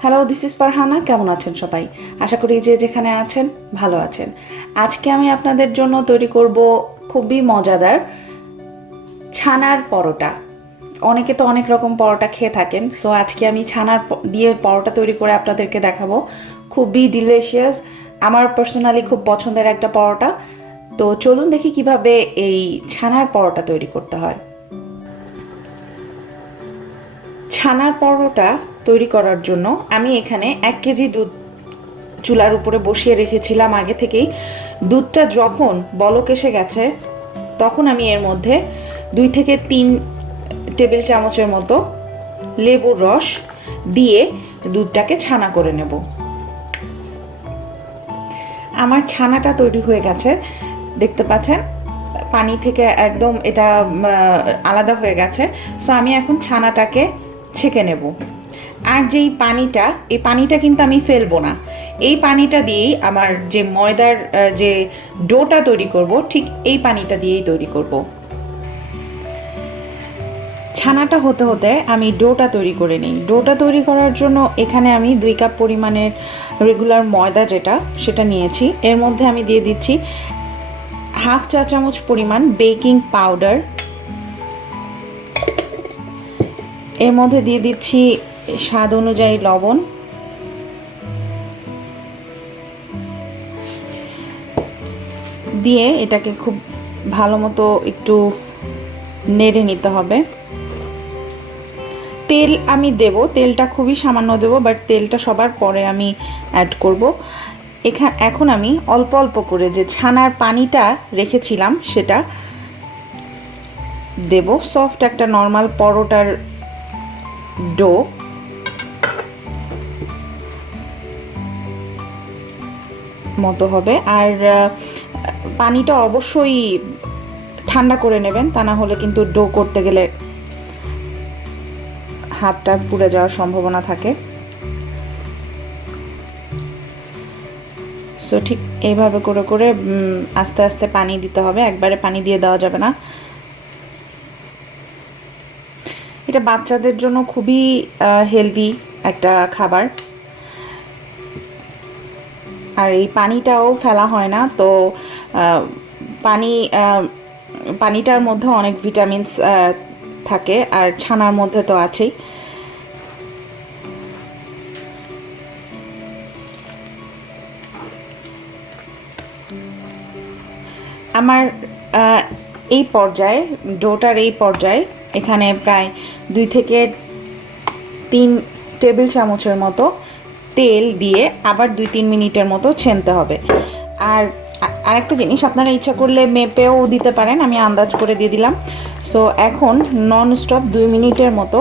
Hello this is Parhana কেমন আছেন সবাই? আশা করি যে যেখানে আছেন, ভালো আছেন। আজকে আমি আপনাদের জন্য তৈরি করব খুবই মজাদার ছানার পরোটা। অনেকে তো অনেক রকম পরোটা খেয়ে থাকেন সো আজকে আমি ছানার দিয়ে পরোটা তৈরি করে আপনাদেরকে দেখাবো। খুবই ডিলিশিয়াস আমার পার্সোনালি খুব পছন্দের একটা পরোটা। তো চলুন দেখি কীভাবে এই ছানার পরোটা তৈরি করতে হয়। ছানার পরোটা তৈরি করার জন্য আমি এখানে এক কেজি দুধ চুলার উপরে বসিয়ে রেখেছিলাম। আগে থেকেই দুধটা যখন বলক এসে গেছে, তখন আমি এর মধ্যে দুই থেকে তিন টেবিল চামচের মতো লেবুর রস দিয়ে দুধটাকে ছানা করে নেব। আমার ছানাটা তৈরি হয়ে গেছে। দেখতে পাচ্ছেন? পানি থেকে একদম এটা আলাদা হয়ে গেছে। সো আমি এখন ছানাটাকে ছেঁকে নেব। আর যেই পানিটা, এই পানিটা কিন্তু আমি ফেলব না। এই পানিটা দিয়েই আমার যে ময়দার যে ডোটা তৈরি করব, ঠিক এই পানিটা দিয়েই তৈরি করব। ছানাটা হতে হতে আমি ডোটা তৈরি করে নিই। ডোটা তৈরি করার জন্য এখানে আমি দুই কাপ পরিমাণের রেগুলার ময়দা যেটা, সেটা নিয়েছি। এর মধ্যে আমি দিয়ে দিচ্ছি হাফ চা চামচ পরিমাণ বেকিং পাউডার। এর মধ্যে দিয়ে দিচ্ছি স্বাদ অনুযায়ী লবণ। দিয়ে এটাকে খুব ভালো মতো একটু নেড়ে নিতে হবে। তেল আমি দেব, তেলটা খুবই সামান্য দেব বাট তেলটা সবার পরে আমি অ্যাড করব। এখান এখন আমি অল্প অল্প করে যে ছানার পানিটা রেখেছিলাম সেটা দেব। সফট একটা নর্মাল পরোটার ডো মতো হবে। আর পানিটা অবশ্যই ঠান্ডা করে নেবেন, তা না হলে কিন্তু ডো করতে গেলে হাতটা পুড়ে যাওয়ার সম্ভাবনা থাকে। সো ঠিক এইভাবে করে করে আস্তে আস্তে পানি দিতে হবে। একবারে পানি দিয়ে দেওয়া যাবে না। এটা বাচ্চাদের জন্য খুবই হেলদি একটা খাবার। আর এই পানিটাও ফেলা হয় না, তো পানি পানিটার মধ্যে অনেক ভিটামিনস থাকে আর ছানার মধ্যে তো আছেই। আমার এই পর্যায়ে, ডোটার এই পর্যায়ে, এখানে প্রায় দুই থেকে তিন টেবিল চামচের মতো তেল দিয়ে আবার দুই তিন মিনিটের মতো ছেনতে হবে। আর আরেকটা জিনিস আপনারা ইচ্ছা করলে মেপেও দিতে পারেন, আমি আন্দাজ করে দিয়ে দিলাম। সো এখন নন স্টপ দুই মিনিটের মতো,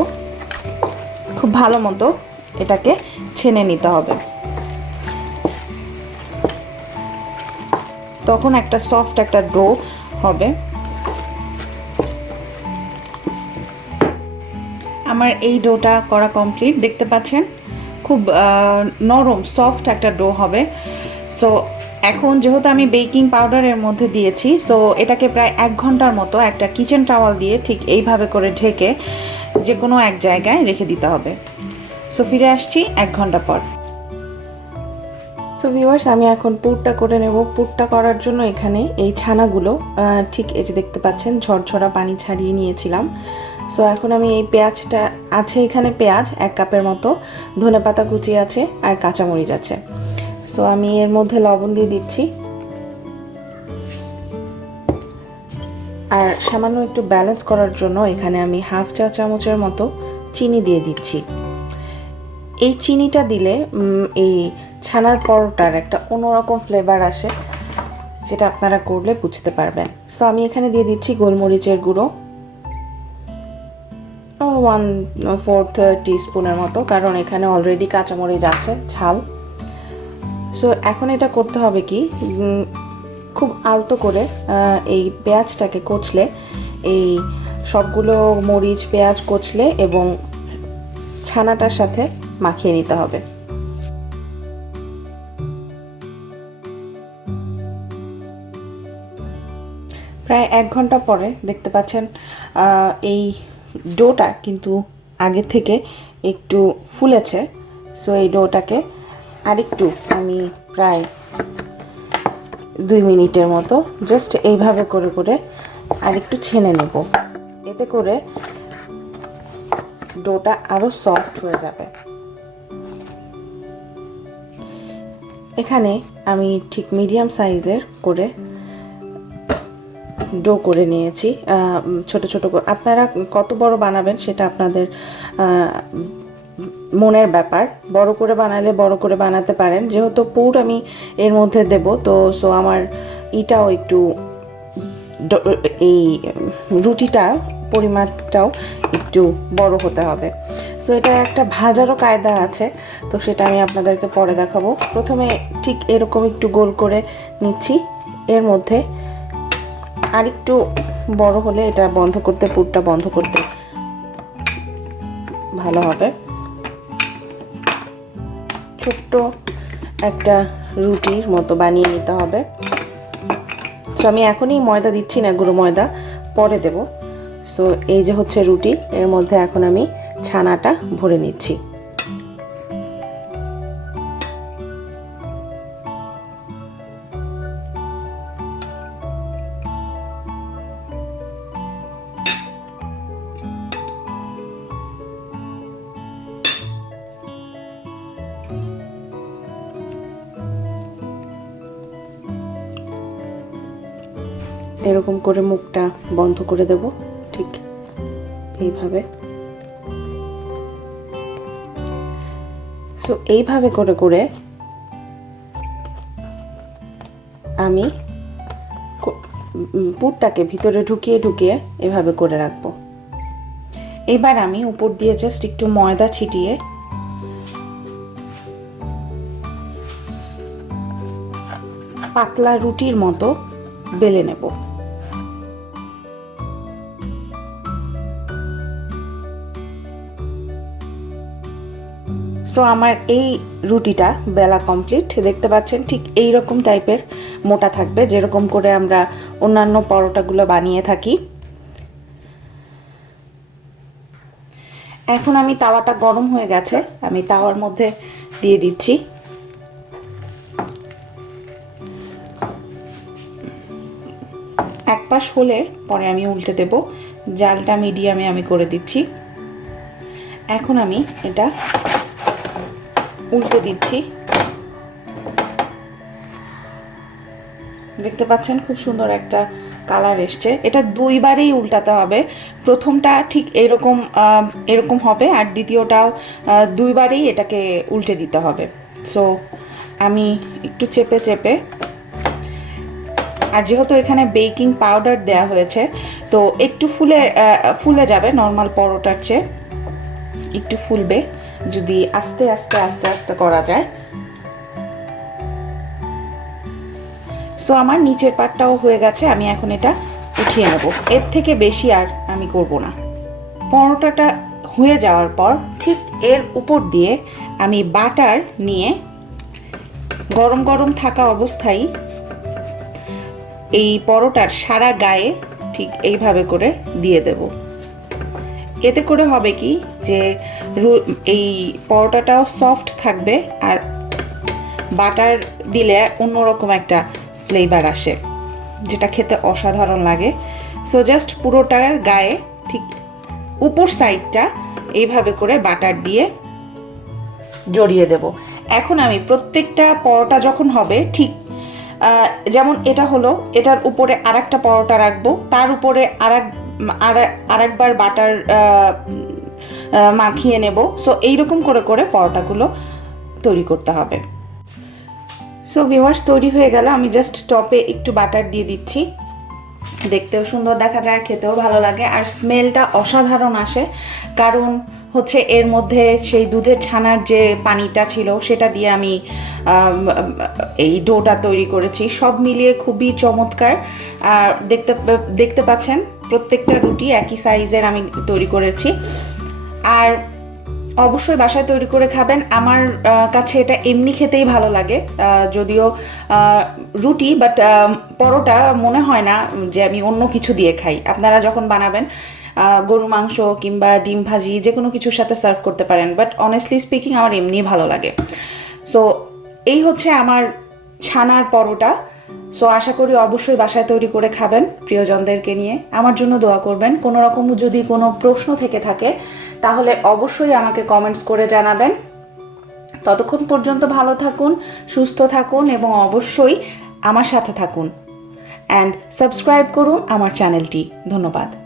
খুব ভালো মতো এটাকে ছেনে নিতে হবে। তখন একটা সফট একটা ডো হবে। আমার এই ডোটা করা কমপ্লিট দেখতে পাচ্ছেন? খুব নরম সফট একটা ডো হবে। সো এখন যেহেতু আমি বেকিং পাউডারের মধ্যে দিয়েছি সো এটাকে প্রায় এক ঘণ্টার মতো একটা কিচেন টাওয়াল দিয়ে ঠিক এইভাবে করে ঢেকে যে কোনো এক জায়গায় রেখে দিতে হবে। সো ফিরে আসছি এক ঘণ্টা পর। সো ভিউয়ার্স আমি এখন পুরটা করে নেব। পুরটা করার জন্য এখানে এই ছানাগুলো ঠিক এই যে দেখতে পাচ্ছেন, ঝরঝরা পানি ছাড়িয়ে নিয়েছিলাম। সো এখন আমি এই পেঁয়াজটা, আছে এখানে পেঁয়াজ, এক কাপের মতো। ধনেপাতা কুচি আছে আর কাঁচামরিচ আছে। সো আমি এর মধ্যে লবণ দিয়ে দিচ্ছি। আর সামান্য একটু ব্যালেন্স করার জন্য এখানে আমি হাফ চা চামচের মতো চিনি দিয়ে দিচ্ছি। এই চিনিটা দিলে এই ছানার পরোটার একটা অন্যরকম ফ্লেভার আসে, যেটা আপনারা করলে বুঝতে পারবেন। সো আমি এখানে দিয়ে দিচ্ছি গোলমরিচের গুঁড়ো। ওয়ান ফোর্থ টিস্পুনের মতো, কারণ এখানে অলরেডি কাঁচামরিচ আছে, ঝাল। সো এখন এটা করতে হবে কি খুব আলতো করে এই পেঁয়াজটাকে কচলে, এই সবগুলো মরিচ, পেঁয়াজ কচলে এবং ছানাটার সাথে মাখিয়ে নিতে হবে। প্রায় এক ঘণ্টা পরে দেখতে পাচ্ছেন এই ডোটা কিন্তু আগে থেকে একটু ফুলেছে। সো এই ডোটাকে আরেকটু আমি প্রায় দুই মিনিটের মতো জাস্ট এইভাবে করে করে আরেকটু ছেনে নেব। এতে করে ডোটা আরও সফট হয়ে যাবে। এখানে আমি ঠিক মিডিয়াম সাইজের করে ডো করে নিয়েছি ছোট ছোট আপনারা কত বড় বানাবেন সেটা আপনাদের মনের ব্যাপার। বড় করে বানালে বড় করে বানাতে পারেন। যেহেতু পুর আমি এর মধ্যে দেব, তো সো আমার ইটাও একটু এই, রুটিটা পরিমাণটাও একটু বড় হতে হবে। সো এটা একটা ভাজারও কায়দা আছে, তো সেটা আমি আপনাদেরকে পরে দেখাবো। প্রথমে ঠিক এরকম একটু গোল করে নিচ্ছি। এর মধ্যে আরেকটু বড় হলে এটা বন্ধ করতে, পুরটা বন্ধ করতে ভালো হবে। ছোট্ট একটা রুটির মতো বানিয়ে নিতে হবে। সো আমি এখনই ময়দা দিচ্ছি না, গুঁড়ো ময়দা পরে দেব। সো এই যে হচ্ছে রুটি, এর মধ্যে এখন আমি ছানাটা ভরে নিচ্ছি। এরকম করে মুখটা বন্ধ করে দেব, ঠিক এইভাবে। সো এইভাবে করে করে আমি পুরটাকে ভিতরে ঢুকিয়ে ঢুকিয়ে এভাবে করে রাখব। এবার আমি উপর দিয়ে জাস্ট একটু ময়দা ছিটিয়ে পাতলা রুটির মতো বেলে নেব। সো আমার এই রুটিটা বেলা কমপ্লিট দেখতে পাচ্ছেন ঠিক এই রকম টাইপের মোটা থাকবে, যেরকম করে আমরা অন্যান্য পরোটাগুলো বানিয়ে থাকি। এখন আমি তাওয়াটা গরম হয়ে গেছে, আমি তাওয়ার মধ্যে দিয়ে দিচ্ছি। এক পাশ হলে পরে আমি উল্টে দেব, জালটা মিডিয়ামে আমি করে দিচ্ছি। এখন আমি এটা উল্টে দিচ্ছি। দেখতে পাচ্ছেন খুব সুন্দর একটা কালার এসছে। এটা দুইবারেই উল্টাতে হবে। প্রথমটা ঠিক এরকম এরকম হবে আর দ্বিতীয়টাও দুইবারেই এটাকে উল্টে দিতে হবে। সো আমি একটু চেপে চেপে। আর যেহেতু এখানে বেকিং পাউডার দেওয়া হয়েছে, তো একটু ফুলে ফুলে যাবে নর্মাল পরোটার চেয়ে। একটু ফুলবে। যদি আস্তে আস্তে আস্তে আস্তে করা যায়। সো আমার নিচের পাটটাও হয়ে গেছে, আমি এখন এটা উঠিয়ে নেব। এর থেকে বেশি আর আমি করব না। পরোটাটা হয়ে যাওয়ার পর, ঠিক এর উপর দিয়ে আমি বাটার নিয়ে গরম গরম থাকা অবস্থায় এই পরোটার সারা গায়ে ঠিক এইভাবে করে দিয়ে দেব। এতে করে হবে কি যে এই পরোটাটাও সফট থাকবে আর বাটার দিলে অন্যরকম একটা ফ্লেভার আসে যেটা খেতে অসাধারণ লাগে। সো জাস্ট পুরোটার গায়ে ঠিক উপর সাইডটা এইভাবে করে বাটার দিয়ে জড়িয়ে দেব। এখন আমি প্রত্যেকটা পরোটা যখন হবে ঠিক যেমন এটা হলো এটার উপরে আর একটা পরোটা রাখব তার উপরে আরেক আরেকবার বাটার আহ, আহ, মাখিয়ে নেব। সো এইরকম করে করে পরোটাগুলো তৈরি করতে হবে। সো ভিওয়ার্স তৈরি হয়ে গেল। আমি জাস্ট টপে একটু বাটার দিয়ে দিচ্ছি। দেখতেও সুন্দর দেখা যায়, খেতেও ভালো লাগে। আর স্মেলটা অসাধারণ আসে। কারণ হচ্ছে এর মধ্যে সেই দুধের ছানার যে পানিটা ছিল, সেটা দিয়ে আমি এই ডোটা তৈরি করেছি। সব মিলিয়ে খুবই চমৎকার। আর দেখতে দেখতে পাচ্ছেন, প্রত্যেকটা রুটি একই সাইজের আমি তৈরি করেছি। আর অবশ্যই বাসায় তৈরি করে খাবেন। আমার কাছে এটা এমনি খেতেই ভালো লাগে। যদিও রুটি বাট পরোটা মনে হয় না যে আমি অন্য কিছু দিয়ে খাই। আপনারা যখন বানাবেন গরু মাংস কিংবা ডিম ভাজি যে কোনো কিছুর সাথে সার্ভ করতে পারেন বাট অনেস্টলি স্পিকিং আমার এমনি ভালো লাগে। সো এই হচ্ছে আমার ছানার পরোটা। সো আশা করি অবশ্যই বাসায় তৈরি করে খাবেন প্রিয়জনদেরকে নিয়ে। আমার জন্য দোয়া করবেন। কোনো রকম যদি কোনো প্রশ্ন থেকে থাকে তাহলে অবশ্যই আমাকে কমেন্টস করে জানাবেন। ততক্ষণ পর্যন্ত ভালো থাকুন, সুস্থ থাকুন এবং অবশ্যই আমার সাথে থাকুন। অ্যান্ড সাবস্ক্রাইব করুন আমার চ্যানেলটি ধন্যবাদ।